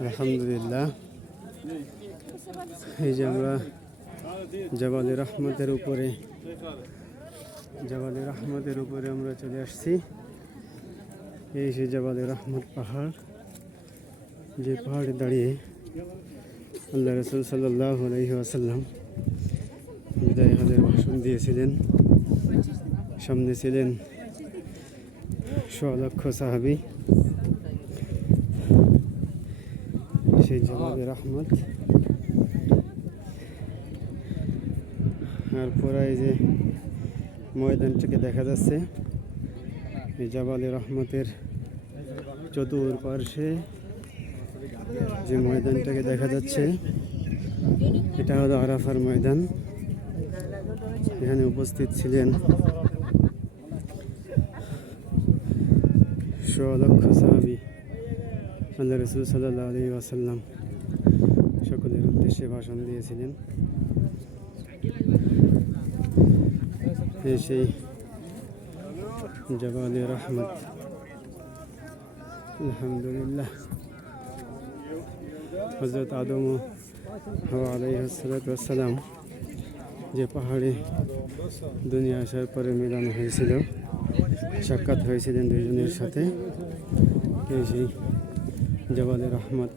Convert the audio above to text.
আলহামদুলিল্লাহ। এই যে আমরা জাবালে রহমতের উপরে আমরা চলে আসছি। এই যে জাবালে রহমত পাহাড়, যে পাহাড়ে দাঁড়িয়ে আল্লাহ রাসূল সাল্লাল্লাহু আলাইহি ওয়াসাল্লাম বিদায় হজের ভাষণ দিয়েছিলেন। সামনে ছিলেন 100 লক্ষ সাহাবী। সেই জাবালে রহমত আর পুরাই যে ময়দানটাকে দেখা যাচ্ছে, এই জাবালে রহমতের চতুর্পার্শ্বে যে ময়দানটাকে দেখা যাচ্ছে, এটা হলো আরাফার ময়দান। এখানে উপস্থিত ছিলেন 100 লক্ষ সাহাবী। আল্লাহ রাসূল সাল্লাল্লাহু আলাইহি ওয়াসাল্লাম সকলের উদ্দেশ্যে ভাষণ দিয়েছিলেন। সেই জাবালে রহমত, আলহামদুলিল্লাহ। হযরত আদম ও হাওয়া আলাইহিস সালাম যে পাহাড়ে দুনিয়া আসার পরে মিলন হয়েছিল, সাক্ষাৎ হয়েছিলেন দুইজনের সাথে, এই সেই জাবালে রহমত।